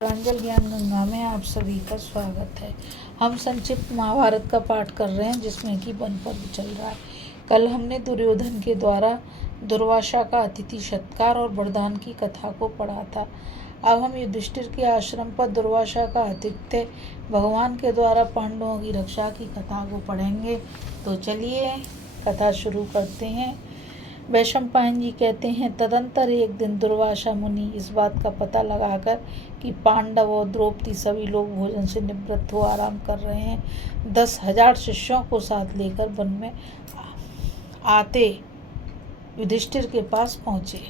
प्रांजल ज्ञान गंगा में आप सभी का स्वागत है। हम संक्षिप्त महाभारत का पाठ कर रहे हैं जिसमें कि वन पर्व चल रहा है। कल हमने दुर्योधन के द्वारा दुर्वासा का अतिथि सत्कार और वरदान की कथा को पढ़ा था। अब हम युधिष्ठिर के आश्रम पर दुर्वासा का आतिथ्य भगवान के द्वारा पांडवों की रक्षा की कथा को पढ़ेंगे। तो चलिए कथा शुरू करते हैं। वैशंपायन जी कहते हैं, तदंतर एक दिन दुर्वासा मुनि इस बात का पता लगाकर कि पांडव और द्रौपदी सभी लोग भोजन से निवृत्त हो आराम कर रहे हैं 10,000 शिष्यों को साथ लेकर वन में आते युधिष्ठिर के पास पहुंचे।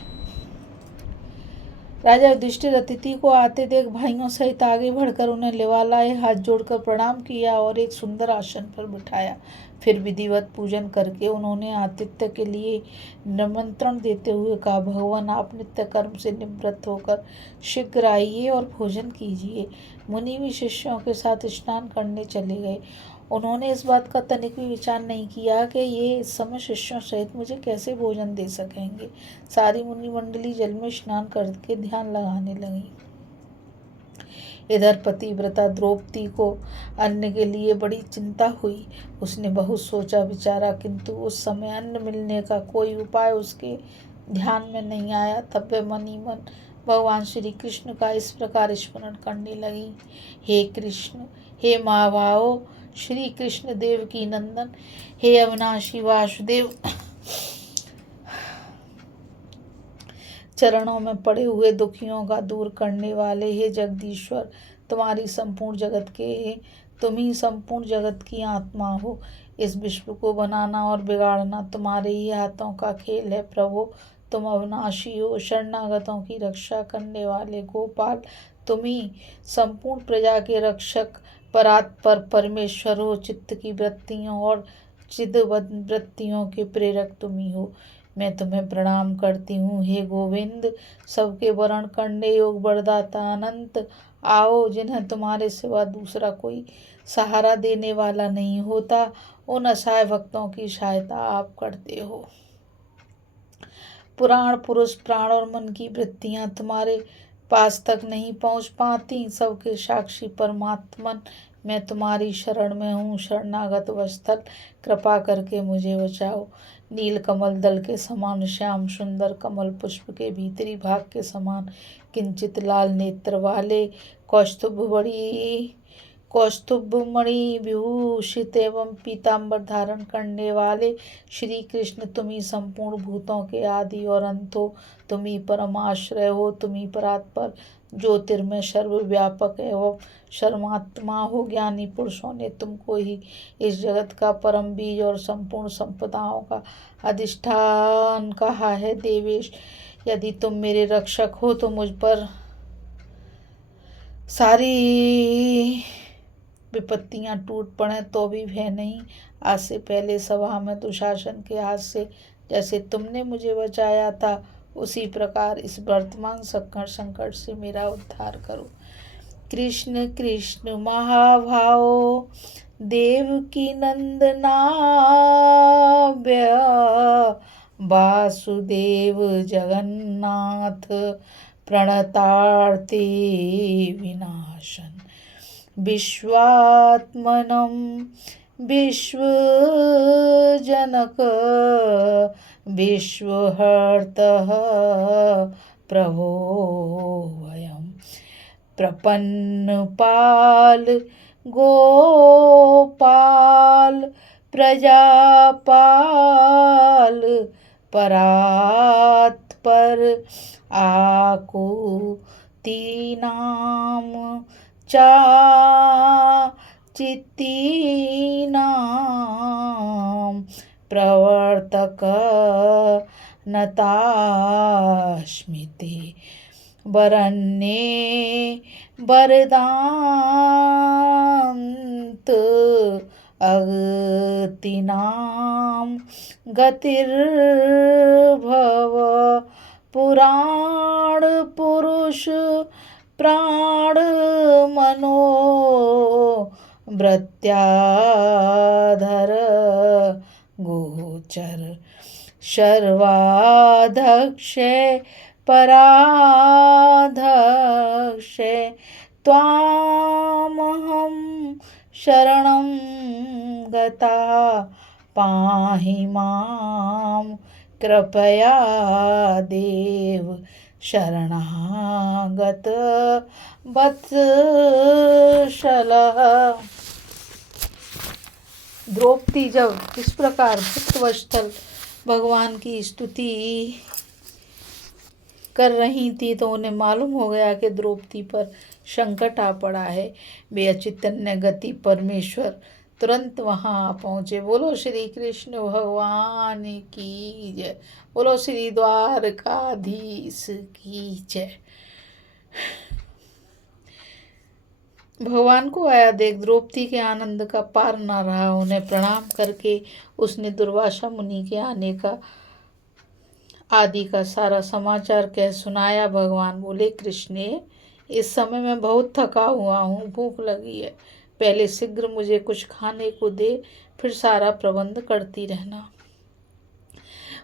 राजा युधिष्ठिर अतिथि को आते देख भाइयों सहित आगे बढ़कर उन्हें लिवा लाए, हाथ जोड़कर प्रणाम किया और एक सुंदर आसन पर बिठाया। फिर विधिवत पूजन करके उन्होंने आतिथ्य के लिए निमंत्रण देते हुए कहा, भगवान आप नित्य कर्म से निवृत्त होकर शीघ्र आइए और भोजन कीजिए। मुनि भी शिष्यों के साथ स्नान करने चले गए। उन्होंने इस बात का तनिक भी विचार नहीं किया कि ये इस समय शिष्यों सहित मुझे कैसे भोजन दे सकेंगे। सारी मुनि मंडली जल में स्नान करके ध्यान लगाने लगी। इधर पतिव्रता द्रौपदी को अन्न के लिए बड़ी चिंता हुई। उसने बहुत सोचा विचारा, किंतु उस समय अन्न मिलने का कोई उपाय उसके ध्यान में नहीं आया। तब वे मन ही मन भगवान श्री कृष्ण का इस प्रकार स्मरण करने लगी, हे कृष्ण, हे महाभाव श्री कृष्ण देव की नंदन, हे अविनाशी वासुदेव, चरणों में पड़े हुए दुखियों का दूर करने वाले, हे जगदीश्वर, तुम्हारी संपूर्ण जगत के तुम ही संपूर्ण जगत की आत्मा हो। इस विश्व को बनाना और बिगाड़ना तुम्हारे ही हाथों का खेल है। प्रभु तुम अविनाशी हो, शरणागतों की रक्षा करने वाले गोपाल तुम ही संपूर्ण प्रजा के रक्षक परात्पर परमेश्वर हो। चित्त की वृत्तियों और चिद वृत्तियों के प्रेरक तुम ही हो। मैं तुम्हें प्रणाम करती हूँ, हे गोविंद, सबके वरण करने योग वरदाता अनंत। आओ, जिन्हें तुम्हारे सिवा दूसरा कोई सहारा देने वाला नहीं होता, उन असहाय भक्तों की सहायता आप करते हो। पुराण पुरुष प्राण और मन की वृत्तियां तुम्हारे पास तक नहीं पहुंच पाती। सबके साक्षी परमात्मन मैं तुम्हारी शरण में हूँ। शरणागत वत्सल कृपा करके मुझे बचाओ। नील कमल दल के समान श्याम सुंदर कमल पुष्प के भीतरी भाग के समान किंचित लाल नेत्र वाले कौस्तुभमणि विभूषित एवं पीताम्बर धारण करने वाले श्री कृष्ण तुम ही संपूर्ण भूतों के आदि और अंत हो। तुम ही परम आश्रय हो। तुम ही परात्पर ज्योतिर्मय सर्वव्यापक एवं शर्मात्मा हो। ज्ञानी पुरुषों ने तुमको ही इस जगत का परम बीज और संपूर्ण संपदाओं का अधिष्ठान कहा है। देवेश, यदि तुम मेरे रक्षक हो तो मुझ पर सारी विपत्तियां टूट पड़े तो भी भय नहीं। आज से पहले सभा में दुशासन के हाथ से जैसे तुमने मुझे बचाया था, उसी प्रकार इस वर्तमान संकट से मेरा उद्धार करो। कृष्ण कृष्ण महाभाव देव की नंदनाभ्य वासुदेव जगन्नाथ प्रणतार्ते विनाशन विश्वात्मनं विश्वजनक विश्वहर्तः प्रभो वयं प्रपन्नपाल गोपाल प्रजापाल परात्पर आकुतीनाम चित्तीनां प्रवर्तक नतास्मिते वरन्ये वरदान्त अगतिनां गतिर्भव पुराण पुरुष प्राण मनो वृत्याधर गोचर सर्वाध्यक्ष पराध्यक्ष त्वामहं शरणं गता पाहि मां कृपया देव शरणागत वत्सलः। द्रौपदी जब इस प्रकार भक्तवत्सल भगवान की स्तुति कर रही थी तो उन्हें मालूम हो गया कि द्रौपदी पर संकट आ पड़ा है। वे अचैतन्य गति परमेश्वर तुरंत वहां पहुंचे। बोलो श्री कृष्ण भगवान की जय। बोलो श्री द्वारकाधीश की जय। भगवान को आया देख द्रौपदी के आनंद का पार न रहा। उन्हें प्रणाम करके उसने दुर्वासा मुनि के आने का आदि का सारा समाचार कह सुनाया। भगवान बोले, कृष्ण इस समय मैं बहुत थका हुआ हूँ, भूख लगी है, पहले शीघ्र मुझे कुछ खाने को दे, फिर सारा प्रबंध करती रहना।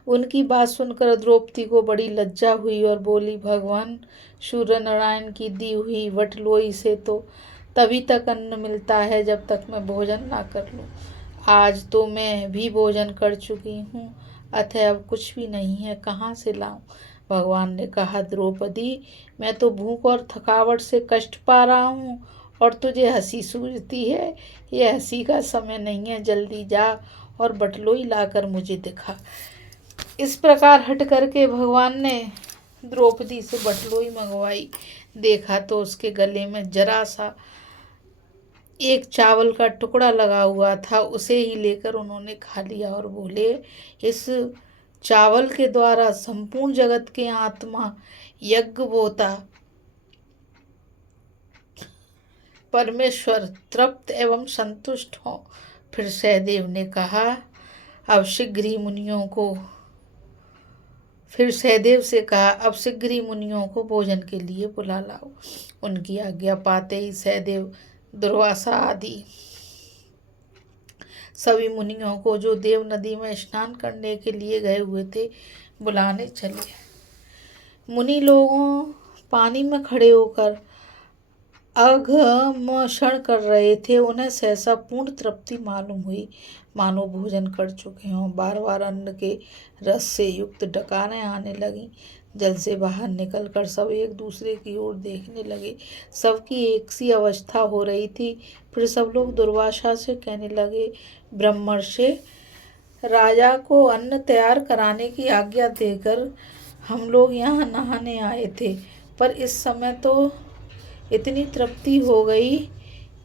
उनकी बात सुनकर द्रौपदी को बड़ी लज्जा हुई और बोली, भगवान सूर्य नारायण की दी हुई वटलोई से तो तभी तक अन्न मिलता है जब तक मैं भोजन ना कर लूं। आज तो मैं भी भोजन कर चुकी हूँ, अतः अब कुछ भी नहीं है, कहाँ से लाऊं। भगवान ने कहा, द्रौपदी मैं तो भूख और थकावट से कष्ट पा रहा हूँ और तुझे हंसी सूझती है। यह हंसी का समय नहीं है, जल्दी जा और बटलोई लाकर मुझे दिखा। इस प्रकार हट करके भगवान ने द्रौपदी से बटलोई मंगवाई। देखा तो उसके गले में जरा सा एक चावल का टुकड़ा लगा हुआ था। उसे ही लेकर उन्होंने खा लिया और बोले, इस चावल के द्वारा संपूर्ण जगत के आत्मा यज्ञ होता, परमेश्वर तृप्त एवं संतुष्ट हो। फिर सहदेव ने कहा, अब शीघ्र ही मुनियों को फिर सहदेव से कहा, अब शीघ्र ही मुनियों को भोजन के लिए बुला लाओ। उनकी आज्ञा पाते ही सहदेव, दुर्वासा आदि सभी मुनियों को, जो देव नदी में स्नान करने के लिए गए हुए थे, बुलाने चले। मुनि लोगों पानी में खड़े होकर अघमषण कर रहे थे। उन्हें सहसा पूर्ण तृप्ति मालूम हुई, मानो भोजन कर चुके हों। बार बार अन्न के रस से युक्त डकारें आने लगी। जल से बाहर निकलकर सब एक दूसरे की ओर देखने लगे। सबकी एक सी अवस्था हो रही थी। फिर सब लोग दुर्वासा से कहने लगे, ब्रह्मर्षि राजा को अन्न तैयार कराने की आज्ञा देकर हम लोग यहाँ नहाने आए थे, पर इस समय तो इतनी तृप्ति हो गई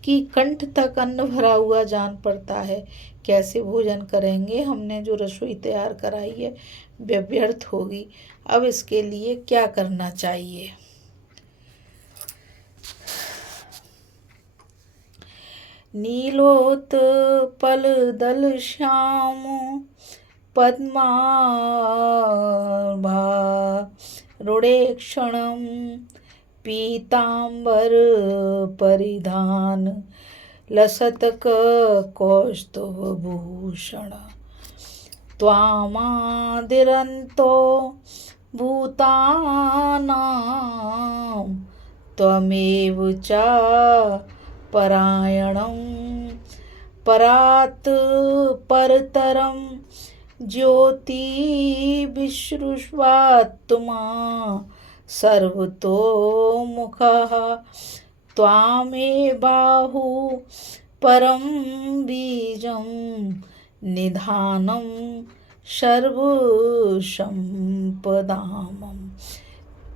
कि कंठ तक अन्न भरा हुआ जान पड़ता है। कैसे भोजन करेंगे? हमने जो रसोई तैयार कराई है वह व्यर्थ होगी। अब इसके लिए क्या करना चाहिए? नीलोत्पल दल श्याम पद्माभा रुडेक्षणं पीतांबर परिधान लसतक कौस्तुभभूषण त्वामादिरन्तो भूतानां त्वमेव च परायणं परात् परतरं ज्योति विश्रुष्वात्मा सर्वतोमुखः त्वामेवाहु परं बीजं निधानं सर्वसम्पदाम्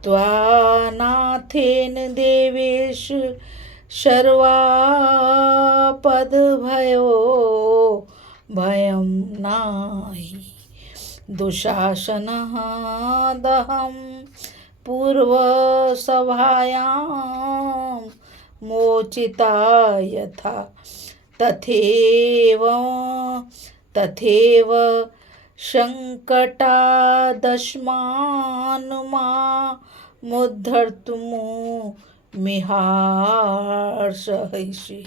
त्वानाथेन देवेश सर्वापद्भयो भयं नाहि दुःशासनः दहं पूर्वसभायां मोचिता यथा तथैव सङ्कटादस्मान्मामुद्धर्तुं मिहार्षयसि।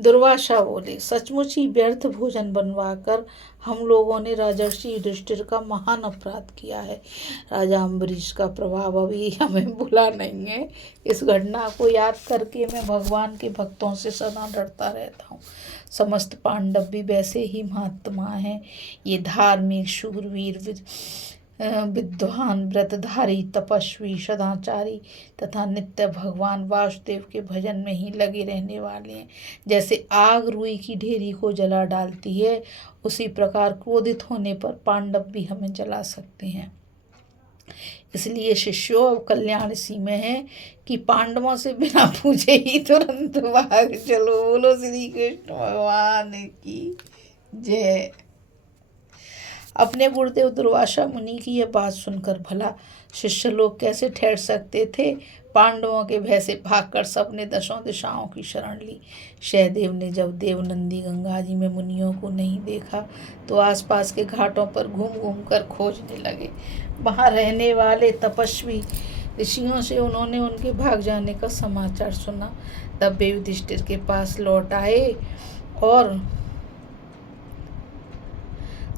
दुर्वासा बोले, सचमुच ही व्यर्थ भोजन बनवाकर हम लोगों ने राजर्षि युधिष्ठिर का महान अपराध किया है। राजा अम्बरीश का प्रभाव अभी हमें भुला नहीं है। इस घटना को याद करके मैं भगवान के भक्तों से सदा डरता रहता हूँ। समस्त पांडव भी वैसे ही महात्मा हैं। ये धार्मिक, शूरवीर, विद्वान, व्रतधारी, तपस्वी, सदाचारी तथा नित्य भगवान वासुदेव के भजन में ही लगे रहने वाले हैं। जैसे आग रुई की ढेरी को जला डालती है, उसी प्रकार क्रोधित होने पर पांडव भी हमें जला सकते हैं। इसलिए शिष्यों, अब कल्याण इसी में है कि पांडवों से बिना पूछे ही तुरंत भाग चलो। बोलो श्री कृष्ण भगवान की जय। अपने गुरुदेव दुर्वासा मुनि की यह बात सुनकर भला शिष्य लोग कैसे ठहर सकते थे। पांडवों के भय से भागकर सबने दशों दिशाओं की शरण ली। सहदेव ने जब देवनंदी गंगा जी में मुनियों को नहीं देखा तो आसपास के घाटों पर घूम घूम कर खोजने लगे। वहाँ रहने वाले तपस्वी ऋषियों से उन्होंने उनके भाग जाने का समाचार सुना। तब वे युधिष्ठिर के पास लौट आए और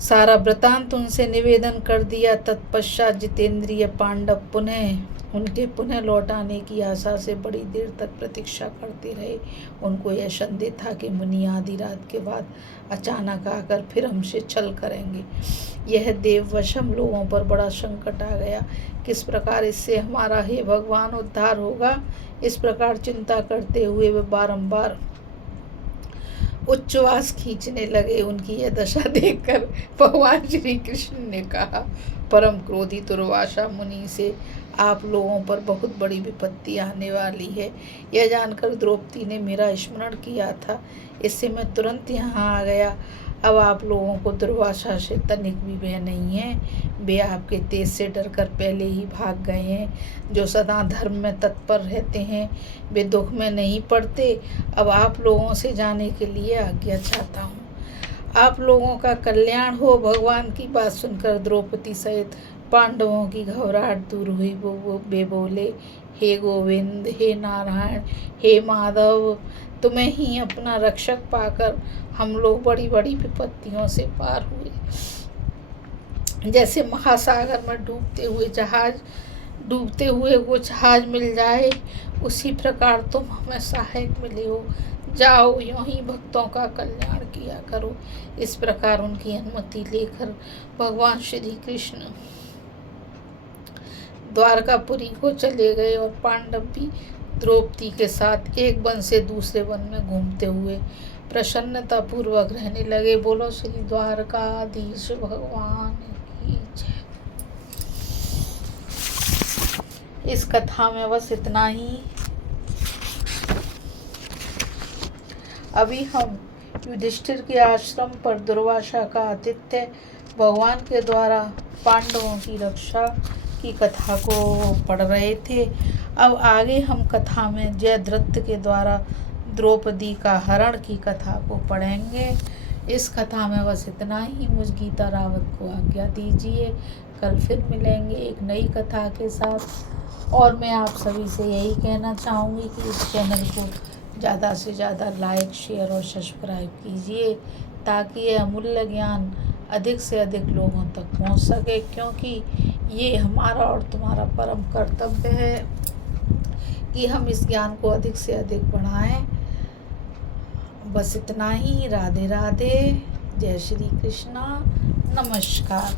सारा वृतांत उनसे निवेदन कर दिया। तत्पश्चात जितेंद्रिय पांडव उनके पुनः लौट आने की आशा से बड़ी देर तक प्रतीक्षा करते रहे। उनको यह संदेह था कि मुनि आधी रात के बाद अचानक आकर फिर हमसे छल करेंगे। यह देववश हम लोगों पर बड़ा संकट आ गया। किस प्रकार इससे हमारा हे भगवान उद्धार होगा, इस प्रकार चिंता करते हुए वे बारंबार उच्छ्वास खींचने लगे। उनकी यह दशा देखकर भगवान श्री कृष्ण ने कहा, परम क्रोधी दुर्वासा मुनि से आप लोगों पर बहुत बड़ी विपत्ति आने वाली है। यह जानकर द्रौपदी ने मेरा स्मरण किया था, इससे मैं तुरंत यहाँ आ गया। अब आप लोगों को दुर्वासा से तनिक भी भय नहीं है। वे आपके तेज से डरकर पहले ही भाग गए हैं। जो सदा धर्म में तत्पर रहते हैं वे दुख में नहीं पड़ते। अब आप लोगों से जाने के लिए आज्ञा चाहता हूँ। आप लोगों का कल्याण हो। भगवान की बात सुनकर द्रौपदी सहित पांडवों की घबराहट दूर हुई। वे बोले, हे गोविंद, हे नारायण, हे माधव, तुम्हें ही अपना रक्षक पाकर हम लोग बड़ी बड़ी विपत्तियों से पार हुए। जैसे महासागर में डूबते हुए वो जहाज मिल जाए, उसी प्रकार तुम हमें सहायक मिले हो। जाओ, यूं ही भक्तों का कल्याण किया करो। इस प्रकार उनकी अनुमति लेकर भगवान श्री कृष्ण द्वारकापुरी को चले गए और पांडव भी द्रौपदी के साथ एक वन से दूसरे वन में घूमते हुए प्रसन्नता पूर्वक रहने लगे। बोलो श्री द्वारकाधीश भगवान की जय। इस कथा में बस इतना ही। अभी हम युधिष्ठिर के आश्रम पर दुर्वासा का आतिथ्य भगवान के द्वारा पांडवों की रक्षा की कथा को पढ़ रहे थे। अब आगे हम कथा में जयद्रथ के द्वारा द्रौपदी का हरण की कथा को पढ़ेंगे। इस कथा में बस इतना ही। मुझ गीता रावत को आज्ञा दीजिए। कल फिर मिलेंगे एक नई कथा के साथ। और मैं आप सभी से यही कहना चाहूँगी कि इस चैनल को ज़्यादा से ज़्यादा लाइक, शेयर और सब्सक्राइब कीजिए ताकि ये अमूल्य ज्ञान अधिक से अधिक लोगों तक पहुंच सके, क्योंकि ये हमारा और तुम्हारा परम कर्तव्य है कि हम इस ज्ञान को अधिक से अधिक बढ़ाएं। बस इतना ही। राधे राधे। जय श्री कृष्णा। नमस्कार।